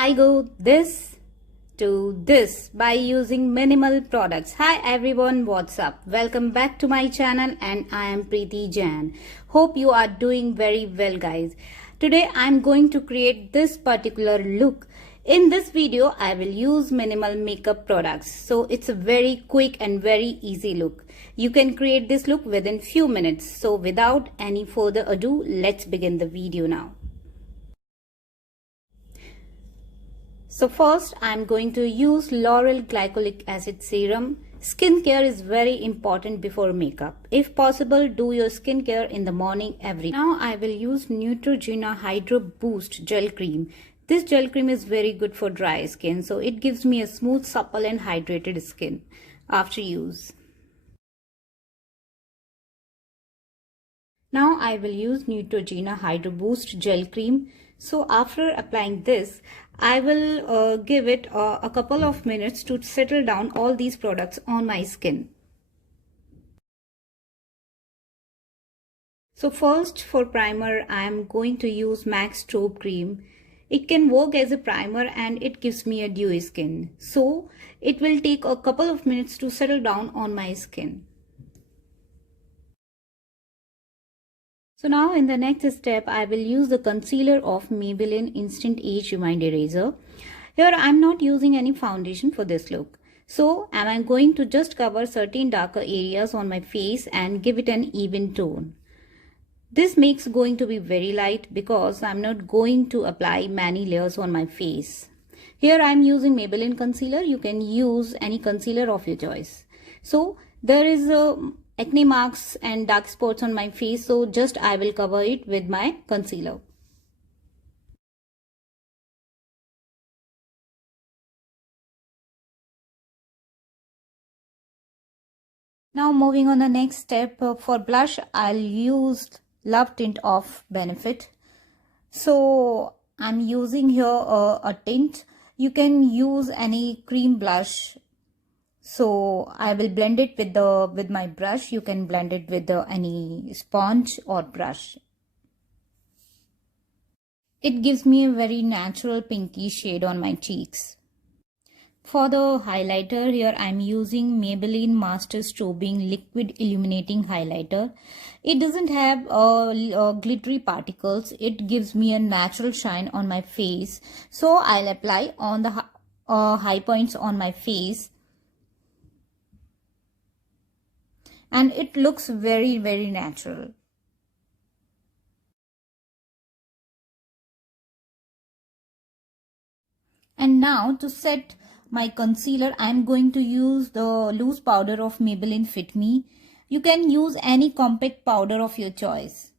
I go this to this by using minimal products. Hi everyone, what's up? Welcome back to my channel and I am Preeti Jain. Hope you are doing very well guys. Today I'm going to create this particular look. In this video I will use minimal makeup products. So it's a very quick and very easy look. You can create this look within few minutes. So without any further ado, let's begin the video now. So first I'm going to use L'Oreal Glycolic Acid Serum. Skincare is very important before makeup. If possible, do your skincare in the morning every day. Now I will use Neutrogena Hydro Boost Gel Cream. This gel cream is very good for dry skin, so it gives me a smooth, supple and hydrated skin after use. Now I will use Neutrogena Hydro Boost Gel Cream. So after applying this, I will give it a couple of minutes to settle down all these products on my skin. So first for primer, I am going to use MAC Strobe Cream. It can work as a primer and it gives me a dewy skin. So it will take a couple of minutes to settle down on my skin. So now in the next step, I will use the concealer of Maybelline Instant Age Remind Eraser. Here I am not using any foundation for this look. So I am going to just cover certain darker areas on my face and give it an even tone. This makes going to be very light because I am not going to apply many layers on my face. Here I am using Maybelline concealer. You can use any concealer of your choice. So there is a acne marks and dark spots on my face, so just I will cover it with my concealer. Now moving on the next step, for blush I'll use Love Tint of Benefit. So I'm using here a tint. You can use any cream blush. So I will blend it with my brush. You can blend it with any sponge or brush. It gives me a very natural pinky shade on my cheeks. For the highlighter, here I am using Maybelline Master Strobing Liquid Illuminating Highlighter. It doesn't have glittery particles. It gives me a natural shine on my face. So I'll apply on the high points on my face. And it looks very natural. And now to set my concealer, I am going to use the loose powder of Maybelline Fit Me. You can use any compact powder of your choice.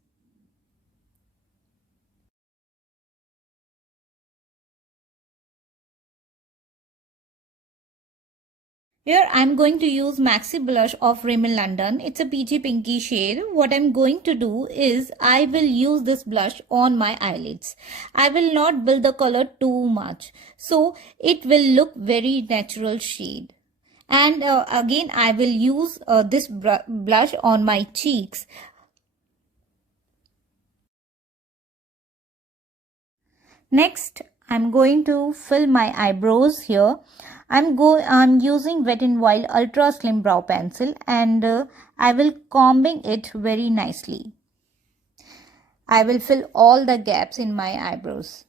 Here I am going to use Maxi Blush of Rimmel London. It's a peachy pinky shade. What I'm going to do is I will use this blush on my eyelids. I will not build the color too much. So it will look very natural shade. And again I will use this blush on my cheeks. Next I'm going to fill my eyebrows here. I'm using Wet n Wild Ultra Slim Brow Pencil and I will combing it very nicely. I will fill all the gaps in my eyebrows.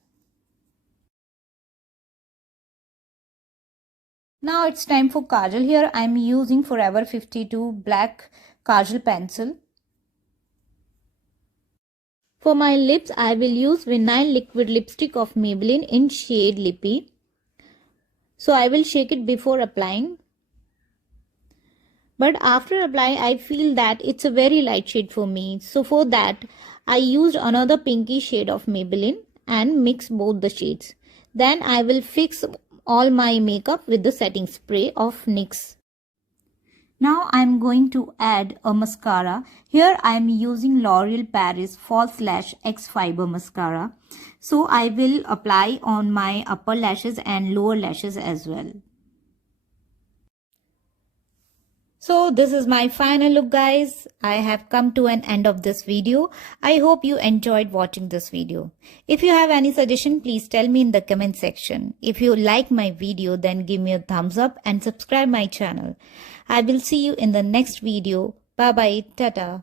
Now it's time for kajal. Here I'm using Forever 52 Black Kajal Pencil. For my lips, I will use Vinyl Liquid Lipstick of Maybelline in shade Lippy. So I will shake it before applying. But after applying, I feel that it's a very light shade for me. So for that, I used another pinky shade of Maybelline and mix both the shades. Then I will fix all my makeup with the setting spray of NYX. Now I am going to add a mascara. Here I am using L'Oreal Paris False Lash X Fiber Mascara. So I will apply on my upper lashes and lower lashes as well. So this is my final look, guys. I have come to an end of this video. I hope you enjoyed watching this video. If you have any suggestion, please tell me in the comment section. If you like my video, then give me a thumbs up and subscribe my channel. I will see you in the next video. Bye bye. Tata.